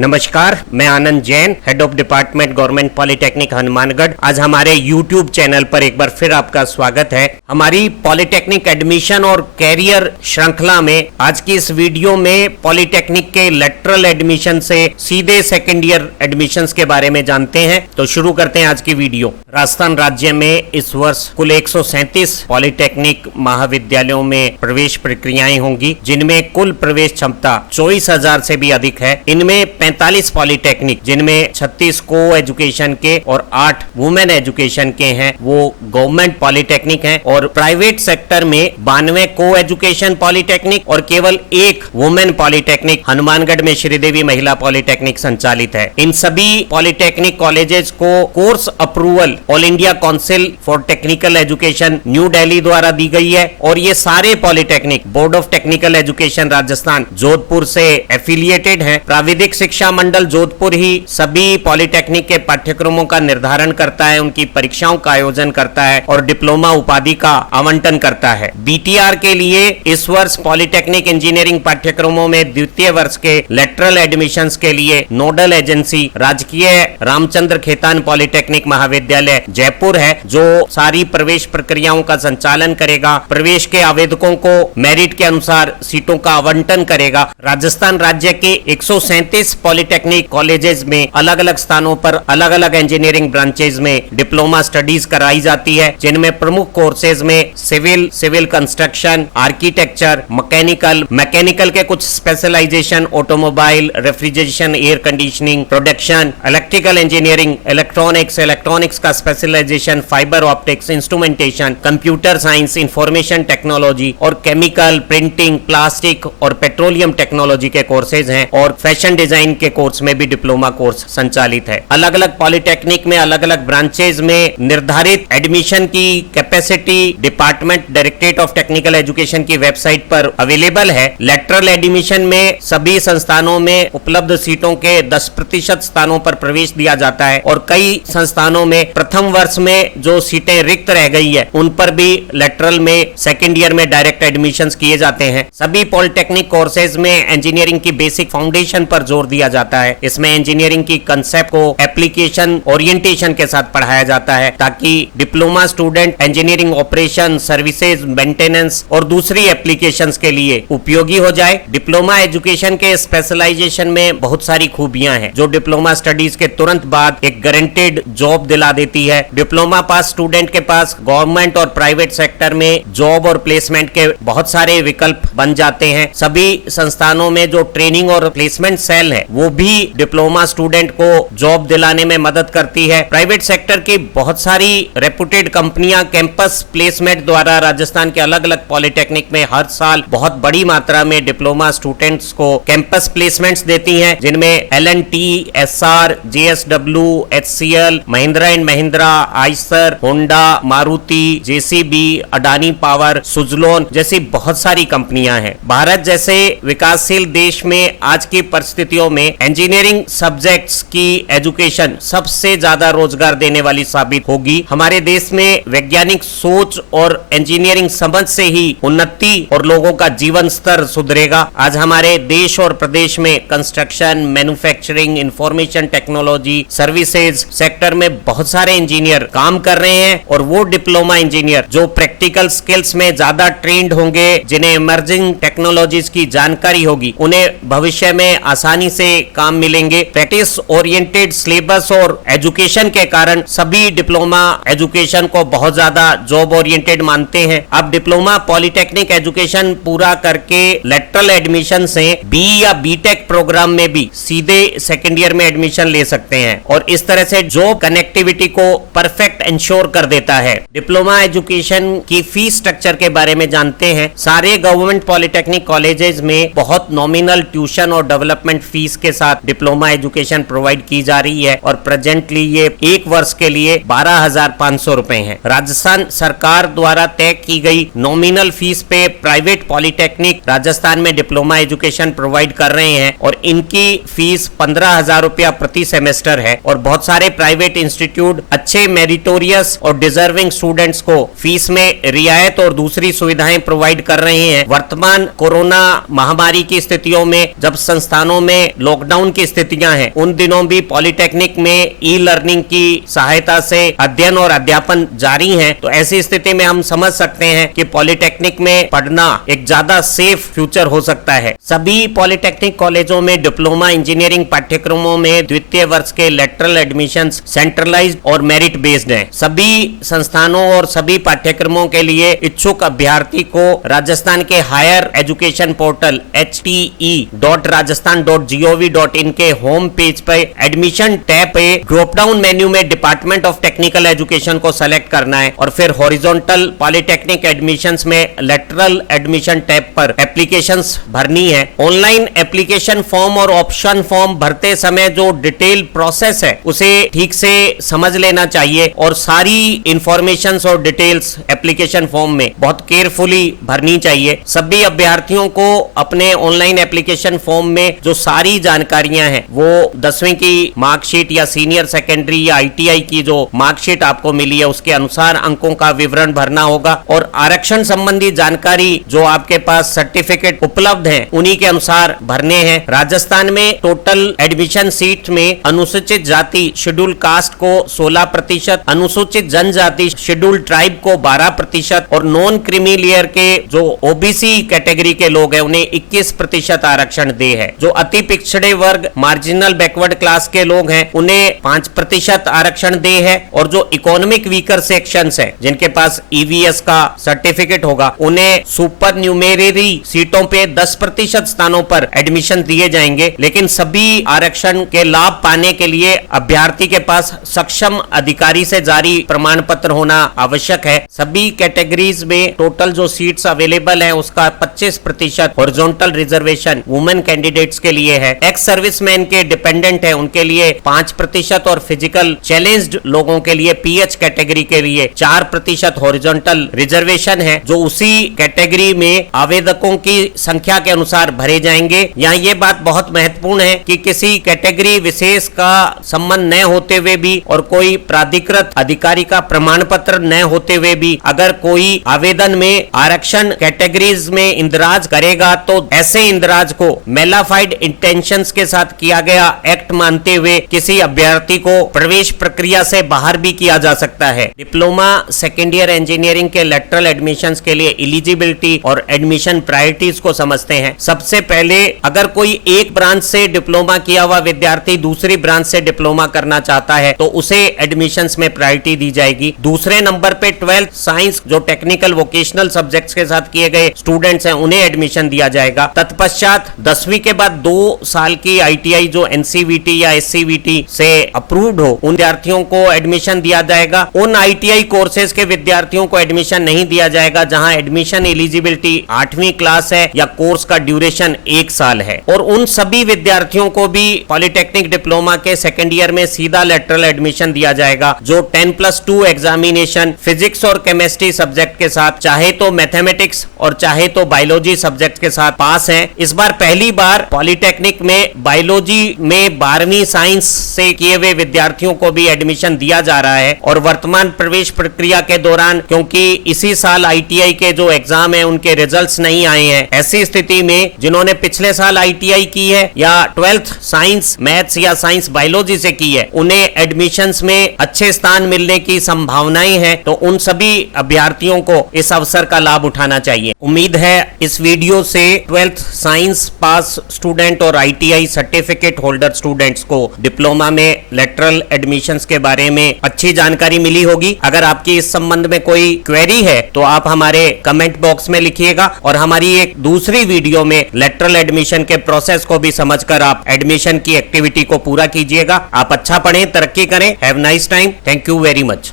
नमस्कार, मैं Anand Jain, head of department government polytechnic Hanumangarh. आज हमारे YouTube चैनल पर एक बार फिर आपका स्वागत है। हमारी पॉलिटेक्निक एडमिशन और कैरियर श्रृंखला में आज की इस वीडियो में पॉलिटेक्निक के लेटरल एडमिशन से सीधे सेकेंड ईयर एडमिशंस के बारे में जानते हैं। तो शुरू करते हैं आज की वीडियो। राजस्थान राज्य में इस वर्ष कुल 137 पॉलिटेक्निक महाविद्यालयों में प्रवेश प्रक्रियाएं होंगी, जिनमें कुल प्रवेश क्षमता 24,000 से भी अधिक है। इनमें 45 पॉलिटेक्निक, जिनमें 36 को एजुकेशन के और 8 वुमेन एजुकेशन के हैं, वो गवर्नमेंट पॉलिटेक्निक हैं। और प्राइवेट सेक्टर में 92 को एजुकेशन पॉलिटेक्निक और केवल 1 वुमेन पॉलिटेक्निक हनुमानगढ़ में श्रीदेवी महिला पॉलिटेक्निक संचालित है। इन सभी पॉलिटेक्निक कॉलेजेस को course approval all India council for technical education new Delhi द्वारा दी गई है। और ये सारे polytechnic board of technical education Rajasthan Jodhpur से एफिलिएटेड है। प्राविधिक शिक्षा मंडल जोधपुर ही सभी पॉलिटेक्निक के पाठ्यक्रमों का निर्धारण करता है, उनकी परीक्षाओं का आयोजन करता है और डिप्लोमा उपाधि का आवंटन करता है। बीटीआर के लिए इस वर्ष पॉलिटेक्निक इंजीनियरिंग पाठ्यक्रमों में द्वितीय वर्ष के लेटरल एडमिशंस के लिए नोडल एजेंसी राजकीय रामचंद्र खेतान पॉलिटेक्निक महाविद्यालय जयपुर है, जो सारी प्रवेश प्रक्रियाओं का संचालन करेगा, प्रवेश के आवेदकों को मेरिट के अनुसार सीटों का आवंटन करेगा। राजस्थान राज्य के 137 पॉलिटेक्निक कॉलेजेस में अलग अलग स्थानों पर अलग अलग इंजीनियरिंग ब्रांचेज में डिप्लोमा स्टडीज कराई जाती है, जिनमें प्रमुख कोर्सेज में सिविल कंस्ट्रक्शन, आर्किटेक्चर, मैकेनिकल के कुछ specialisation, automobile, refrigeration, air conditioning, production, electrical engineering, electronics का specialisation, fibre optics, instrumentation, computer science, information technology और केमिकल, प्रिंटिंग, प्लास्टिक और पेट्रोलियम टेक्नोलॉजी के कोर्सेज हैं। और फैशन डिजाइन के कोर्स में भी डिप्लोमा कोर्स संचालित है। अलग अलग पॉलिटेक्निक में अलग अलग ब्रांचेज में निर्धारित एडमिशन की capacity department directorate of technical education की वेबसाइट पर अवेलेबल है। लेटरल एडमिशन में सभी संस्थानों में उपलब्ध सीटों के 10% स्थानों पर प्रवेश दिया जाता है और कई संस्थानों में प्रथम वर्ष में जो सीटें रिक्त रह गई है उन पर भी लेटरल में सेकेंड ईयर में डायरेक्ट एडमिशंस किए जाते हैं। सभी पॉलिटेक्निक कोर्सेज में इंजीनियरिंग की बेसिक फाउंडेशन पर जोर दिया जाता है। इसमें इंजीनियरिंग की कंसेप्ट को एप्लीकेशन ओरिएंटेशन के साथ पढ़ाया जाता है, ताकि diploma student engineering operation, services, maintenance और दूसरी एप्लीकेशंस के लिए उपयोगी हो जाए। डिप्लोमा एजुकेशन के स्पेशलाइजेशन में बहुत सारी खूबियां हैं, जो डिप्लोमा स्टडीज के तुरंत बाद एक गारंटेड जॉब दिला देती है। डिप्लोमा पास स्टूडेंट के पास गवर्नमेंट और प्राइवेट सेक्टर में जॉब और प्लेसमेंट के बहुत सारे विकल्प बन जाते हैं। सभी संस्थानों में जो ट्रेनिंग और प्लेसमेंट सेल है वो भी डिप्लोमा स्टूडेंट को जॉब दिलाने में मदद करती है। प्राइवेट सेक्टर की बहुत सारी रेपुटेड कंपनियां कैंपस प्लेसमेंट द्वारा राजस्थान के अलग अलग पॉलिटेक्निक में हर साल बहुत बड़ी मात्रा में डिप्लोमा स्टूडेंट्स को कैंपस प्लेसमेंट्स देती हैं, जिनमें L&T, SR, JSW, HCL, Mahindra and Mahindra, Eicher, Honda, Maruti, JCB, Adani power, Suzlon जैसी बहुत सारी कंपनियां हैं। भारत जैसे विकासशील देश में आज की परिस्थितियों में इंजीनियरिंग सब्जेक्ट्स की एजुकेशन सबसे ज्यादा रोजगार देने वाली साबित होगी। हमारे देश में वैज्ञानिक सोच और इंजीनियरिंग समझ से ही उन्नति और लोगों का जीवन स्तर सुधरेगा। आज हमारे देश और प्रदेश में construction, manufacturing, information technology, services sector में बहुत सारे इंजीनियर काम कर रहे हैं और वो डिप्लोमा इंजीनियर जो प्रैक्टिकल स्किल्स में ज्यादा ट्रेंड होंगे, जिन्हें इमर्जिंग टेक्नोलॉजीज की जानकारी होगी, उन्हें भविष्य में आसानी से काम मिलेंगे। प्रैक्टिस ओरिएंटेड सिलेबस और एजुकेशन के कारण सभी डिप्लोमा एजुकेशन को बहुत ज्यादा जॉब ओरिएंटेड मानते हैं। अब डिप्लोमा पॉलिटेक्निक एजुकेशन पूरा करके लेटरल एडमिशन से बी या बीटेक प्रोग्राम में भी सीधे सेकेंड ईयर में एडमिशन ले सकते हैं और इस तरह से जॉब कनेक्टिविटी को परफेक्ट इंश्योर कर देता है। डिप्लोमा एजुकेशन की फीस स्ट्रक्चर के बारे में जानते हैं। सारे गवर्नमेंट पॉलिटेक्निक कॉलेजेस में बहुत नॉमिनल ट्यूशन और डेवलपमेंट फीस के साथ डिप्लोमा एजुकेशन प्रोवाइड की जा रही है और प्रेजेंटली ये एक वर्ष के लिए 12,500 रुपए है। राजस्थान सरकार द्वारा तय की गई नॉमिनल फीस पे प्राइवेट पॉलिटेक्निक राजस्थान में डिप्लोमा एजुकेशन प्रोवाइड कर रहे हैं और इनकी फीस 15,000 रुपया प्रति सेमेस्टर है। और बहुत सारे प्राइवेट इंस्टीट्यूट अच्छे मेरिटोरियस और डिजर्विंग स्टूडेंट्स को फीस में रियायत और दूसरी सुविधाएं प्रोवाइड कर रहे हैं। वर्तमान कोरोना महामारी की स्थितियों में जब संस्थानों में लॉकडाउन की स्थितियां हैं, उन दिनों भी पॉलिटेक्निक में ई लर्निंग की सहायता से अध्ययन और अध्यापन जारी है। तो ऐसी स्थिति में हम समझ सकते हैं कि पॉलिटेक्निक में पढ़ना एक ज्यादा सेफ फ्यूचर हो सकता है। सभी पॉलिटेक्निक कॉलेजों में डिप्लोमा इंजीनियरिंग पाठ्यक्रमों में द्वितीय वर्ष के लेटरल एडमिशंस सेंट्रलाइज्ड और मेरिट बेस्ड हैं। सभी संस्थानों और सभी पाठ्यक्रमों के लिए इच्छुक अभ्यर्थी को राजस्थान के हायर एजुकेशन पोर्टल hte.rajasthan.gov.in के होम पेज पर एडमिशन टैब पे ड्रॉप डाउन मेन्यू में डिपार्टमेंट ऑफ टेक्निकल एजुकेशन को सेलेक्ट करना है और फिर हॉरिजॉन्टल पॉलिटेक्निक एडमिशंस में लेटरल एडमिशन टैब पर एप्लीकेशंस भरनी है। ऑनलाइन एप्लीकेशन फॉर्म और ऑप्शन फॉर्म भरते समय जो डिटेल प्रोसेस है उसे ठीक से समझ लेना चाहिए और सारी इंफॉर्मेशंस और डिटेल्स एप्लीकेशन फॉर्म में बहुत केयरफुली भरनी चाहिए। सभी अभ्यर्थियों को अपने ऑनलाइन एप्लीकेशन फॉर्म में जो सारी जानकारियां हैं वो 10वीं की मार्कशीट या सीनियर सेकेंडरी या आईटीआई की जो मार्कशीट आपको मिली है उसके अनुसार अंकों का विवरण भरना होगा और आरक्षण संबंधी जानकारी जो आपके पास सर्टिफिकेट उपलब्ध है उन्हीं के अनुसार भरने हैं। राजस्थान में टोटल एडमिशन सीट में अनुसूचित जाति शेड्यूल कास्ट को 16%, अनुसूचित जनजाति शेड्यूल ट्राइब को 12% और नॉन क्रीमी लेयर के जो ओबीसी कैटेगरी के लोग हैं उन्हें 21% आरक्षण दे है। जो अति पिछड़े वर्ग मार्जिनल बैकवर्ड क्लास के लोग हैं उन्हें 5% आरक्षण दे है और जो इकोनॉमिक वीकर सेक्शंस है जिनके पास ईवीएस का सर्टिफिकेट होगा उन्हें सुपर न्यूमेररी सीटों पे 10% स्थानों पर एडमिशन दिए जाएंगे। लेकिन सभी आरक्षण के लाभ पाने के लिए अभ्यर्थी के पास सक्षम अधिकारी से जारी प्रमाण पत्र होना आवश्यक है। सभी कैटेगरीज में टोटल जो सीट्स अवेलेबल है उसका 25% हॉरिजॉन्टल रिजर्वेशन वुमेन कैंडिडेट्स के लिए है। एक्स सर्विसमैन के डिपेंडेंट है उनके लिए 5% और फिजिकल चैलेंज्ड लोगों के लिए पीएच कैटेगरी के लिए 4% हॉरिजॉन्टल रिजर्वेशन है जो उसी कैटेगरी में आवेदकों की संख्या के अनुसार भरे जाएंगे। यहाँ ये बात बहुत महत्वपूर्ण है कि किसी कैटेगरी विशेष का संबंध न होते हुए भी और कोई प्राधिकृत अधिकारी का प्रमाण पत्र न होते हुए भी अगर कोई आवेदन में आरक्षण कैटेगरीज में इंदराज करेगा तो ऐसे इंदराज को मेलाफाइड इंटेंशंस के साथ किया गया एक्ट मानते हुए किसी अभ्यर्थी को प्रवेश प्रक्रिया से बाहर भी किया जा सकता है। डिप्लोमा सेकेंड ईयर इंजीनियरिंग के लेटरल एडमिशंस के लिए एलिजिबिलिटी और एडमिशन प्रायोरिटीज को समझते हैं। सबसे पहले अगर कोई एक ब्रांच से डिप्लोमा किया हुआ विद्यार्थी दूसरी ब्रांच से डिप्लोमा करना चाहता है तो उसे एडमिशंस में प्रायोरिटी दी जाएगी। दूसरे नंबर पे 12th साइंस जो टेक्निकल वोकेशनल सब्जेक्ट्स के साथ किए गए स्टूडेंट्स हैं उन्हें एडमिशन दिया जाएगा। तत्पश्चात 10वीं के बाद 2 साल की आईटीआई जो एनसीवीटी या एससीवीटी से अप्रूव्ड हो उन विद्यार्थियों को एडमिशन दिया जाएगा। उन आईटीआई कोर्सेज के विद्यार्थियों को एडमिशन नहीं दिया जाएगा जहां एडमिशन एलिजिबिलिटी 8वीं क्लास है या कोर्स का ड्यूरेशन 1 साल है। और उन सभी विद्यार्थियों को भी पॉलिटेक्निक डिप्लोमा के सेकेंड ईयर में सीधा लेटरल एडमिशन दिया जाएगा जो 10+2 एग्जामिनेशन फिजिक्स और केमिस्ट्री सब्जेक्ट के साथ चाहे तो मैथमेटिक्स और चाहे तो बायोलॉजी सब्जेक्ट के साथ पास हैं। इस बार पहली बार पॉलिटेक्निक में बायोलॉजी में 12वीं साइंस से किए हुए विद्यार्थियों को भी एडमिशन दिया जा रहा है और वर्तमान प्रवेश प्रक्रिया के दौरान क्योंकि इसी साल आईटीआई के जो एग्जाम है उनके रिजल्ट्स नहीं आए हैं, ऐसी स्थिति में जिन्होंने पिछले साल आईटीआई की है या 12th साइंस मैथ्स या साइंस बायोलॉजी से की है उन्हें एडमिशंस में अच्छे स्थान मिलने की संभावनाएं हैं। तो उन सभी अभ्यर्थियों को इस अवसर का लाभ उठाना चाहिए। उम्मीद है इस वीडियो से 12th साइंस पास स्टूडेंट और आईटीआई सर्टिफिकेट होल्डर स्टूडेंट्स को डिप्लोमा में लेटरल एडमिशंस के बारे में अच्छी जानकारी मिली होगी। अगर आपकी इस संबंध में कोई क्वेरी है तो आप हमारे कमेंट बॉक्स में लिखिएगा और हमारी एक दूसरी वीडियो में लेटरल एडमिशन के प्रोसेस को भी समझकर आप एडमिशन की एक्टिविटी को पूरा कीजिएगा। आप अच्छा पढ़ें, तरक्की करें। Have nice time. Thank you very much.